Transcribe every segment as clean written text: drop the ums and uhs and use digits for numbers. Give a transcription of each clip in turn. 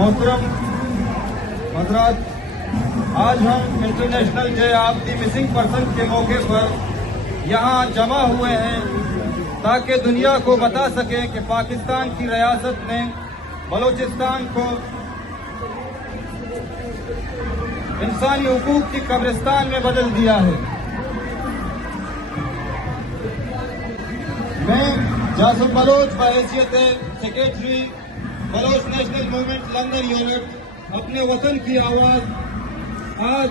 मोहतरम हजरात, आज हम international day of the missing person के मौके पर यहाँ जमा हुए हैं ताकि दुनिया को बता सकें कि पाकिस्तान की रियासत ने बलूचिस्तान को इंसानी हुकूक की कब्रिस्तान में बदल दिया है। मैं जासिम बलोच बहैसियत secretary Baloch national movement London unit अपने वतन की आवाज आज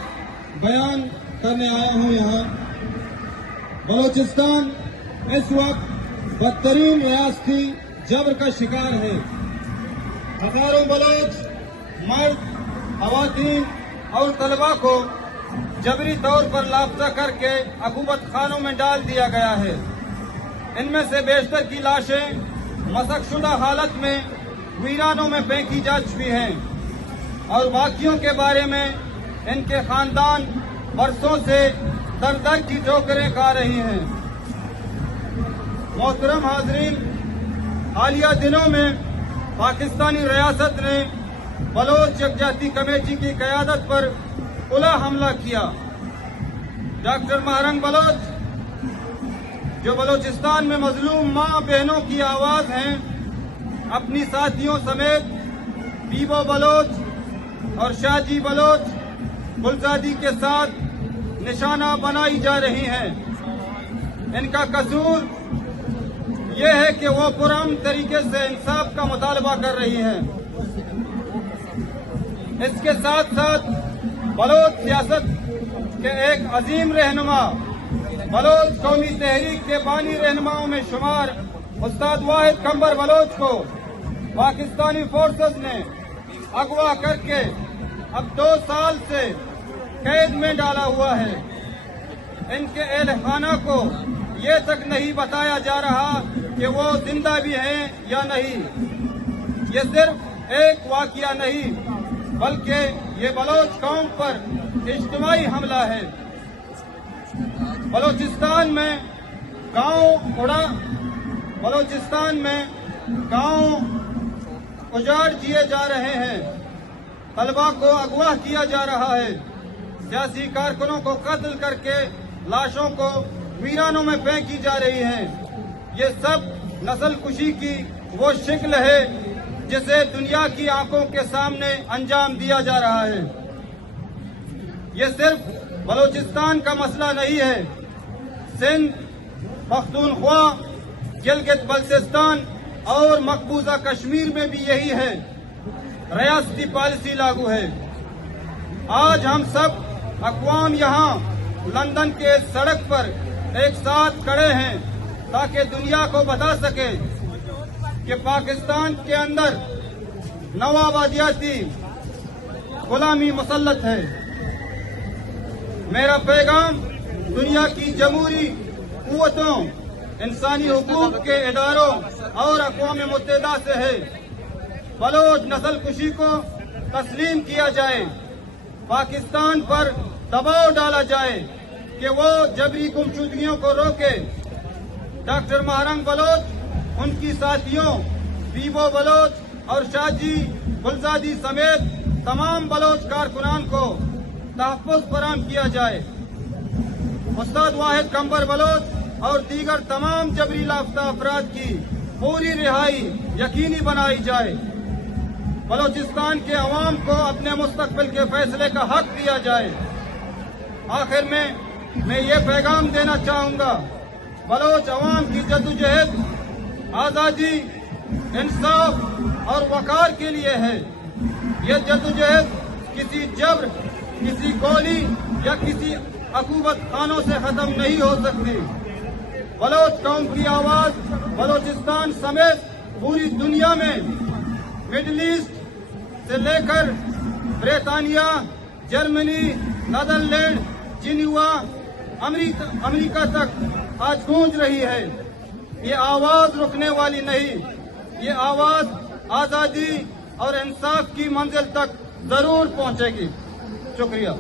बयान करने आया हूं। यहाँ बलोचिस्तान इस वक्त बदतरीन रियासती जबर का शिकार है। हजारों बलोच मर्द, खवातीन और तलबा को जबरी तौर पर लापता करके अकूबत खानों में डाल दिया गया है। इनमें से बेशतर की लाशें मसकशुदा हालत में वीरानों में फेंकी जा चुकी हैं और बाकियों के बारे में इनके खानदान बरसों से दर दर की ठोकरें खा रही हैं। मोहतरम हाजरीन, हालिया दिनों में पाकिस्तानी रियासत ने बलोच यकजहती कमेटी की क़यादत पर खुला हमला किया। डॉक्टर महरंग बलोच, जो बलोचिस्तान में मजलूम माँ बहनों की आवाज हैं, अपनी साथियों समेत बीबो बलोच और शाहजी बलोच गुलजादी के साथ निशाना बनाई जा रही हैं। इनका कसूर ये है कि वो पुरअमन तरीके से इंसाफ का मुतालबा कर रही हैं। इसके साथ साथ बलोच सियासत के एक अजीम रहनुमा, बलोच कौमी तहरीक के बानी रहनुमाओं में शुमार उस्ताद वाहिद कंबर बलोच को पाकिस्तानी फोर्सेस ने अगवा करके अब 2 साल से कैद में डाला हुआ है। इनके अहल खाना को ये तक नहीं बताया जा रहा कि वो जिंदा भी हैं या नहीं। ये सिर्फ एक वाकया नहीं बल्कि ये बलोच कौम पर इज्तिमाई हमला है। बलोचिस्तान में गांव उजाड़ किए जा रहे हैं, तलबा को अगवा किया जा रहा है, सियासी कारकुनों को कत्ल करके लाशों को वीरानों में फेंकी जा रही है। ये सब नस्ल कुशी की वो शिक्ल है जिसे दुनिया की आंखों के सामने अंजाम दिया जा रहा है। ये सिर्फ बलोचिस्तान का मसला नहीं है, सिंध, पख्तूनख्वा, गिलगित बल्तिस्तान और मकबूजा कश्मीर में भी यही है। रियासती पॉलिसी लागू है। आज हम सब अक़वाम यहाँ लंदन के सड़क पर एक साथ खड़े हैं ताकि दुनिया को बता सके कि पाकिस्तान के अंदर नवाबादियाती गुलामी मुसल्लत है। मेरा पैगाम दुनिया की जमहूरी कुव्वतों, इंसानी हुकूक के इदारों और अक़वाम मुत्तहिदा से है। बलोच नस्ल कुशी को तस्लीम किया जाए, पाकिस्तान पर दबाव डाला जाए कि वो जबरी गुमशुदगियों को रोके। डॉक्टर महरंग बलोच, उनकी साथियों बीबो बलोच और शाहजी गुलजादी समेत तमाम बलोच कारकुनान को तहफ़्फ़ुज़ फराहम किया जाए। उस्ताद वाहिद कंबर बलोच और दीगर तमाम जबरी लापता अफराद की पूरी रिहाई यकीनी बनाई जाए। बलोचिस्तान के अवाम को अपने मुस्तकबिल के फैसले का हक दिया जाए। आखिर में मैं ये पैगाम देना चाहूँगा, बलोच अवाम की जद्दोजहद आज़ादी, इंसाफ और वक़ार के लिए है। यह जद्दोजहद किसी जबर, किसी गोली या किसी अकूबत खानों से खत्म नहीं हो सकती। बलोच कौम की आवाज बलोचिस्तान समेत पूरी दुनिया में, मिडिल ईस्ट से लेकर ब्रितानिया, जर्मनी, नीदरलैंड, जिनेवा, अमेरिका तक आज गूंज रही है। ये आवाज रुकने वाली नहीं, ये आवाज आजादी और इंसाफ की मंजिल तक जरूर पहुंचेगी। शुक्रिया।